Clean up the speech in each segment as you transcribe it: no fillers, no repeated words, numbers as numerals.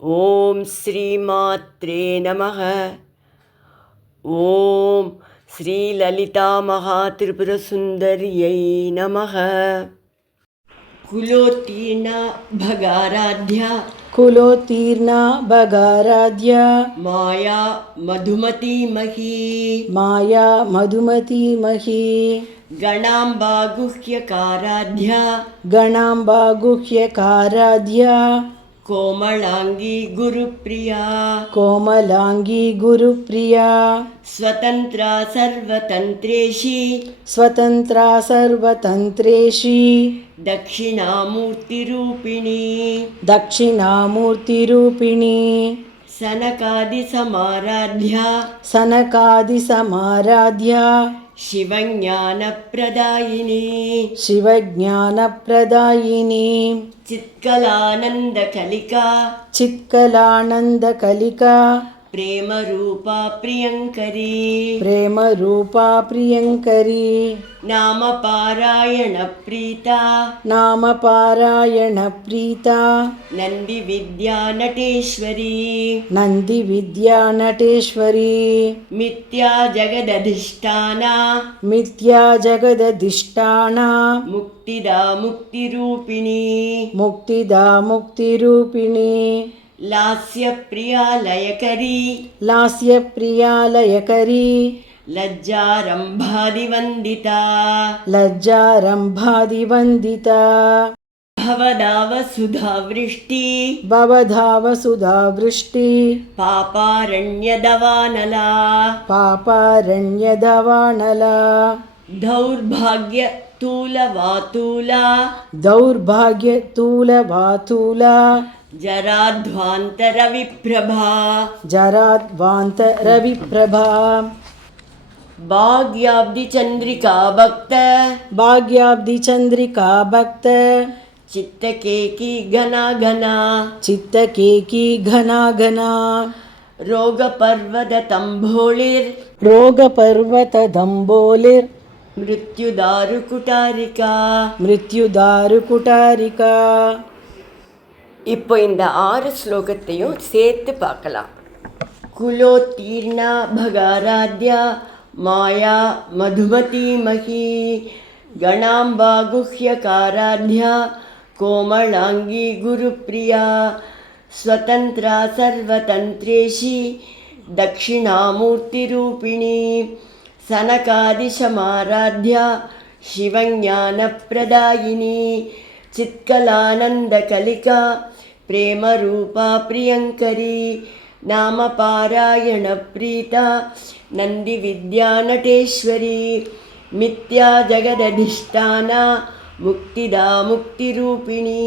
ఓం శ్రీమాత్రే నమః. ఓం శ్రీ లలితా మహాత్రిపురసుందర్యై నమః. కులోత్తీర్ణ భగారాధ్య కులోత్తీర్ణ భగారాధ్య మాయా మధుమతీమహీ మాయా మధుమతీమహీ గణాంబా గుహ్యకారాధ్య గణాంబా గుహ్యకారాధ్య కోమళాంగీ గురుప్రియా కోమలాంగీ గురుప్రియా స్వతంత్రా సర్వతంత్రేషి స్వతంత్రా సర్వతంత్రేషి దక్షిణామూర్తిరూపిణి దక్షిణామూర్తిరూపిణి సనకాది సమారాధ్య సనకాది సమారాధ్య శివజ్ఞానప్రదాయిని శివజ్ఞానప్రదాయిని చిత్కలానందకలికా చిత్కలానందకలికా ప్రేమరూపా ప్రియంకరీ ప్రేమరూపా ప్రియంకరీ నామపారాయణ ప్రీతా నామపారాయణ ప్రీతా నంది విద్యా నటేశ్వరీ నంది విద్యా నటేశ్వరీ మిథ్యా జగదధిష్టానా మిథ్యా జగదధిష్టానా ముక్తిదా ముక్తిరూపిణి ముక్తిదా ముక్తిరూపిణి లాస్యప్రియా లయకరీ లాస్యప్రియా లయకరీ లజ్జారంభాదివందితా లజ్జారంభాదివందితా భవదావసుధావృష్టి భవధావసుధావృష్టి పాపారణ్యదవానలా పాపారణ్యదవానలా దౌర్భాగ్యతూలవాతూలా దౌర్భాగ్యతూలవాతూలా జరాధ్వాంతరవిప్రభా జరాద్వాంతరవిప్రభా భాగ్యాబ్దిచంద్రికా భక్త భాగ్యాబ్దిచంద్రికా భక్త చిత్తకేకి ఘనాఘనా చిత్తకేకి ఘనాఘనా రోగపర్వతతంబోళిర్ రోగపర్వతదంబోలిర్ மிருத்யுதாருகுட்டாரிகா மிருத்யுதாருகுட்டாரிகா. இப்போ இந்த 6 ஸ்லோகத்தையும் சேர்த்து பார்க்கலாம். குலோத்தீர்ணா பகாராத்யா மாயா மதுமதீமஹி கணாம்பா குஹ்யகாராத்யா கோமளாங்கி குருப்ரியா ஸ்வதந்திரா சர்வதந்திரேஷி தட்சிணாமூர்த்திரூபிணி సనకాదిశమారాధ్య శివజ్ఞానప్రదాయిని చిత్కలానందకలికా ప్రేమరూపా ప్రియంకరీ నామపారాయణ ప్రీతా నంది విద్యా నటేశ్వరీ మిథ్యా జగదధిష్టానా ముక్తిదా ముక్తిరూపిణి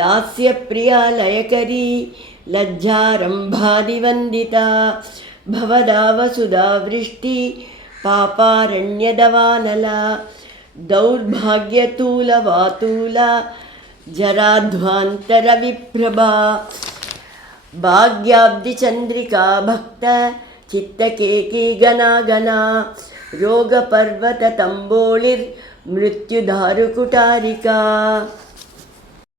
లాస్యప్రియా లయకరీ లజ్జారంభాదివందితా భవదావసుధావృష్టి పాపారణ్యదవానలా దౌర్భాగ్యతూలవాతూలా జరాధ్వాంతరవిప్రభా భాగ్యాబ్దిచంద్రికా భక్త చిత్తకేకి గణాగణా రోగపర్వతతంబోళిర్ మృత్యుదారుకుటారికా.